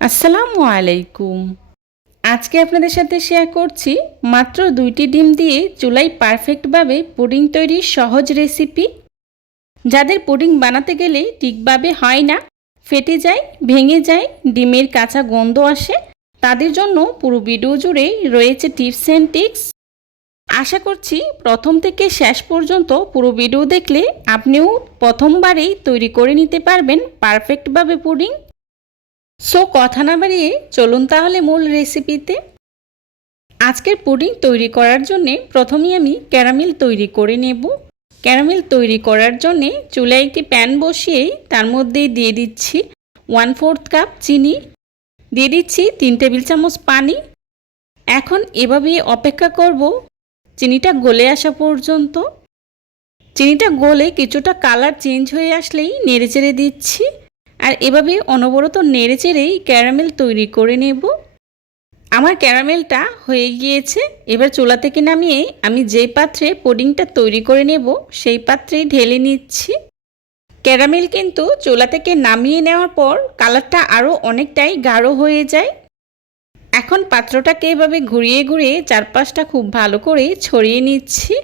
আসসালামু আলাইকুম। আজকে আপনাদের সাথে শেয়ার করছি মাত্র 2টি ডিম দিয়ে চুলায় পারফেক্টভাবে পুডিং তৈরির সহজ রেসিপি। যাদের পুডিং বানাতে গেলে ঠিকভাবে হয় না, ফেটে যায়, ভেঙে যায়, ডিমের কাঁচা গন্ধ আসে, তাদের জন্য পুরো ভিডিও জুড়ে রয়েছে টিপস অ্যান্ড ট্রিক্স। আশা করছি প্রথম থেকে শেষ পর্যন্ত পুরো ভিডিও দেখলে আপনিও প্রথমবারেই তৈরি করে নিতে পারবেন পারফেক্টভাবে পুডিং। সো কথা না বাড়িয়ে চলুন তাহলে মূল রেসিপিতে। আজকের পুডিং তৈরি করার জন্যে প্রথমেই আমি ক্যারামেল তৈরি করে নেব। ক্যারামেল তৈরি করার জন্যে চুলায় একটি প্যান বসিয়েই তার মধ্যে দিয়ে দিচ্ছি 1/4 কাপ চিনি, দিয়ে দিচ্ছি 3 টেবিল চামচ পানি। এখন এভাবে অপেক্ষা করব চিনিটা গলে আসা পর্যন্ত। চিনিটা গলে কিছুটা কালার চেঞ্জ হয়ে আসলেই নেড়েচেড়ে দিচ্ছি, আর এভাবে অনবরত নেড়েচেড়েই ক্যারামেল তৈরি করে নেব। আমার ক্যারামেলটা হয়ে গিয়েছে। এবার চুলা থেকে নামিয়ে আমি যে পাত্রে পুডিংটা তৈরি করে নেব সেই পাত্রেই ঢেলে নিচ্ছি। ক্যারামেল কিন্তু চুলা থেকে নামিয়ে নেওয়ার পর কালারটা আরও অনেকটাই গাঢ় হয়ে যায়। এখন পাত্রটাকে এভাবে ঘুরিয়ে ঘুরিয়ে চারপাশটা খুব ভালো করে ছড়িয়ে নিচ্ছি।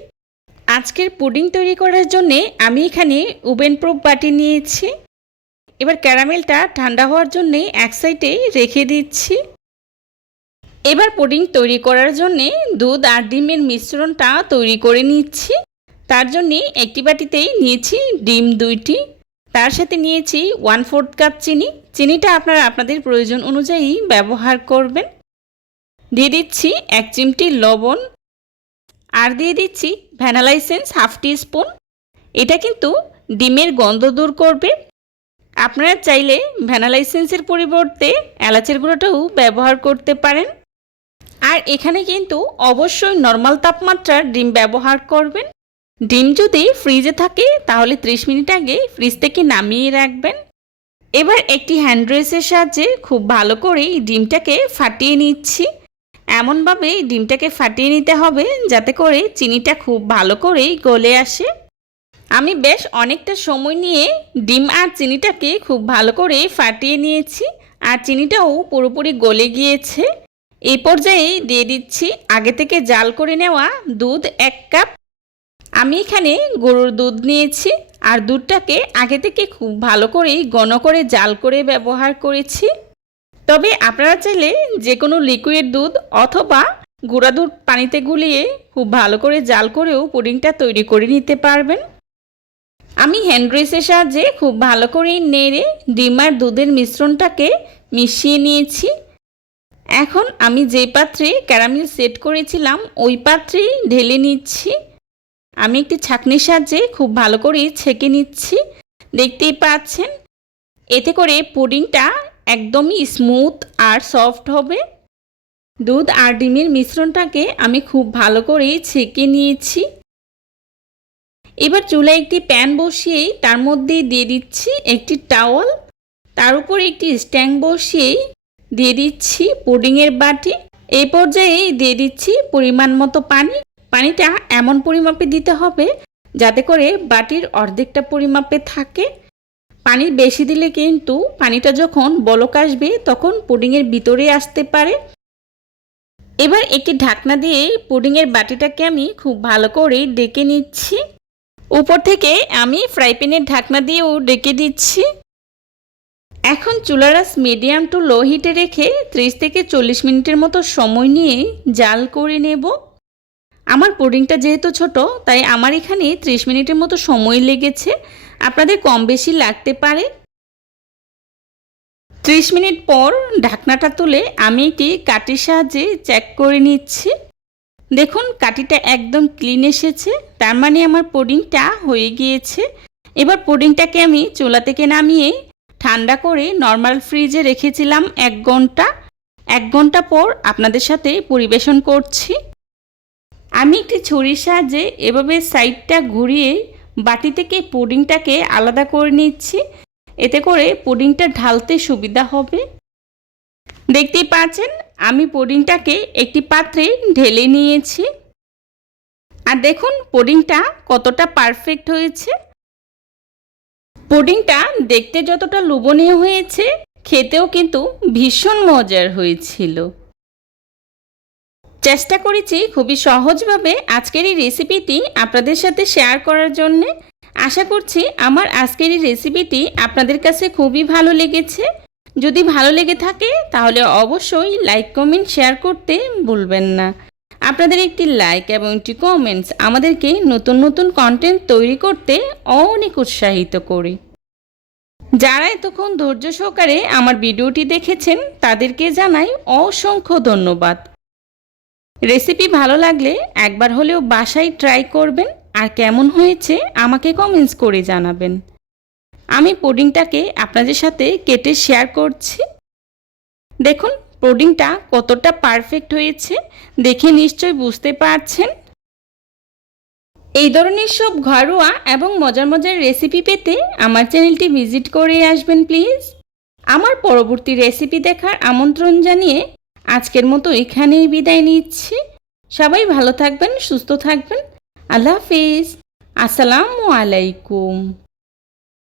আজকের পুডিং তৈরি করার জন্যে আমি এখানে ওভেন প্রুফ বাটি নিয়েছি। এবার ক্যারামেলটা ঠান্ডা হওয়ার জন্যে এক সাইডে রেখে দিচ্ছি। এবার পুডিং তৈরি করার জন্যে দুধ আর ডিমের মিশ্রণটা তৈরি করে নিচ্ছি। তার জন্যে একটি বাটিতেই নিয়েছি ডিম 2টি, তার সাথে নিয়েছি 1/4 কাপ চিনি। চিনিটা আপনারা আপনাদের প্রয়োজন অনুযায়ী ব্যবহার করবেন। দিয়ে দিচ্ছি 1 চিমটি লবণ, আর দিয়ে দিচ্ছি ভ্যানিলা এসেন্স 1/2 টিস্পুন। এটা কিন্তু ডিমের গন্ধ দূর করবে। আপনারা চাইলে ভ্যানিলা এসেন্সের পরিবর্তে এলাচের গুঁড়োটাও ব্যবহার করতে পারেন। আর এখানে কিন্তু অবশ্যই নর্মাল তাপমাত্রার ডিম ব্যবহার করবেন। ডিম যদি ফ্রিজে থাকে তাহলে 30 মিনিট আগে ফ্রিজ থেকে নামিয়ে রাখবেন। এবার একটি হ্যান্ড ড্রেসের সাহায্যে খুব ভালো করে ডিমটাকে ফাটিয়ে নিচ্ছি। এমনভাবে ডিমটাকে ফাটিয়ে নিতে হবে যাতে করে চিনিটা খুব ভালো করেই গলে আসে। আমি বেশ অনেকটা সময় নিয়ে ডিম আর চিনিটাকে খুব ভালো করে ফাটিয়ে নিয়েছি, আর চিনিটাও পুরোপুরি গলে গিয়েছে। এই পর্যায়ে দিয়ে দিচ্ছি আগে থেকে জাল করে নেওয়া দুধ 1 কাপ। আমি এখানে গরুর দুধ নিয়েছি, আর দুধটাকে আগে থেকে খুব ভালো করে ঘন করে জাল করে ব্যবহার করেছি। তবে আপনারা চাইলে যে কোনো লিকুইড দুধ অথবা গুঁড়া দুধ পানিতে গুলিয়ে খুব ভালো করে জাল করেও পুডিংটা তৈরি করে নিতে পারবেন। আমি হ্যান্ড ড্রেসের সাহায্যে খুব ভালো করে নেড়ে ডিম আর দুধের মিশ্রণটাকে মিশিয়ে নিয়েছি। এখন আমি যে পাত্রে ক্যারামেল সেট করেছিলাম ওই পাত্রেই ঢেলে নিচ্ছি। আমি একটি ছাঁকনির সাহায্যে খুব ভালো করে ছেঁকে নিচ্ছি। দেখতেই পাচ্ছেন, এতে করে পুডিংটা একদমই স্মুথ আর সফট হবে। দুধ আর ডিমের মিশ্রণটাকে আমি খুব ভালো করে ছেঁকে নিয়েছি। এবার চুলায় একটি প্যান বসিয়েই তার মধ্যে দিয়ে দিচ্ছি একটি টাওয়াল, তার উপর একটি স্ট্যান্ড বসিয়েই দিয়ে দিচ্ছি পুডিংয়ের বাটি। এই পর্যায়ে দিয়ে দিচ্ছি পরিমাণ মতো পানি। পানিটা এমন পরিমাপে দিতে হবে যাতে করে বাটির অর্ধেকটা পরিমাপে থাকে। পানি বেশি দিলে কিন্তু পানিটা যখন বলক আসবে তখন পুডিংয়ের ভিতরে আসতে পারে। এবার একটি ঢাকনা দিয়ে পুডিংয়ের বাটিটাকে আমি খুব ভালো করে ডেকে নিচ্ছি। উপর থেকে আমি ফ্রাই প্যানের ঢাকনা দিয়েও ডেকে দিচ্ছি। এখন চুলার আঁচ মিডিয়াম টু লো হিটে রেখে 30 থেকে 40 মিনিটের মতো সময় নিয়ে জাল করে নেব। আমার পুডিংটা যেহেতু ছোট তাই আমার এখানে 30 মিনিটের মতো সময় লেগেছে, আপনাদের কম বেশি লাগতে পারে। 30 মিনিট পর ঢাকনাটা তুলে আমি একটি কাঠির সাহায্যে চেক করে নিচ্ছি। দেখুন কাঠিটা একদম ক্লিন এসেছে, তার মানে আমার পুডিংটা হয়ে গিয়েছে। এবার পুডিংটাকে আমি চুলা থেকে নামিয়ে ঠান্ডা করে নর্মাল ফ্রিজে রেখেছিলাম 1 ঘন্টা। 1 ঘন্টা পর আপনাদের সাথে পরিবেশন করছি। আমি একটি ছুরির সাহায্যে এভাবে সাইডটা ঘুরিয়ে বাটি থেকে পুডিংটাকে আলাদা করে নিচ্ছি, এতে করে পুডিংটা ঢালতে সুবিধা হবে। দেখতেই পাচ্ছেন আমি পুডিংটাকে একটি পাত্রে ঢেলে নিয়েছি। আর দেখুন পুডিংটা কতটা পারফেক্ট হয়েছে। পুডিংটা দেখতে যতটা লোভনীয় হয়েছে খেতেও কিন্তু ভীষণ মজার হয়েছিল। চেষ্টা করেছি খুবই সহজভাবে আজকের এই রেসিপিটি আপনাদের সাথে শেয়ার করার জন্যে। আশা করছি আমার আজকের এই রেসিপিটি আপনাদের কাছে খুবই ভালো লেগেছে। যদি ভালো লেগে থাকে তাহলে অবশ্যই লাইক, কমেন্ট, শেয়ার করতে ভুলবেন না। আপনাদের একটি লাইক এবং একটি কমেন্টস আমাদেরকে নতুন নতুন কন্টেন্ট তৈরি করতে অনেক উৎসাহিত করে। যারা এতক্ষণ ধৈর্য সহকারে আমার ভিডিওটি দেখেছেন তাদেরকে জানাই অসংখ্য ধন্যবাদ। রেসিপি ভালো লাগলে একবার হলেও বাসায় ট্রাই করবেন, আর কেমন হয়েছে আমাকে কমেন্টস করে জানাবেন। আমি পুডিংটাকে আপনাদের সাথে কেটে শেয়ার করছি। দেখুন পুডিংটা কতটা পারফেক্ট হয়েছে, দেখে নিশ্চয়ই বুঝতে পারছেন। এই ধরনের সব ঘরোয়া এবং মজার মজার রেসিপি পেতে আমার চ্যানেলটি ভিজিট করে আসবেন প্লিজ। আমার পরবর্তী রেসিপি দেখার আমন্ত্রণ জানিয়ে আজকের মতো এখানেই বিদায় নিচ্ছি। সবাই ভালো থাকবেন, সুস্থ থাকবেন। আল্লাহ হাফিজ। আসসালামু আলাইকুম।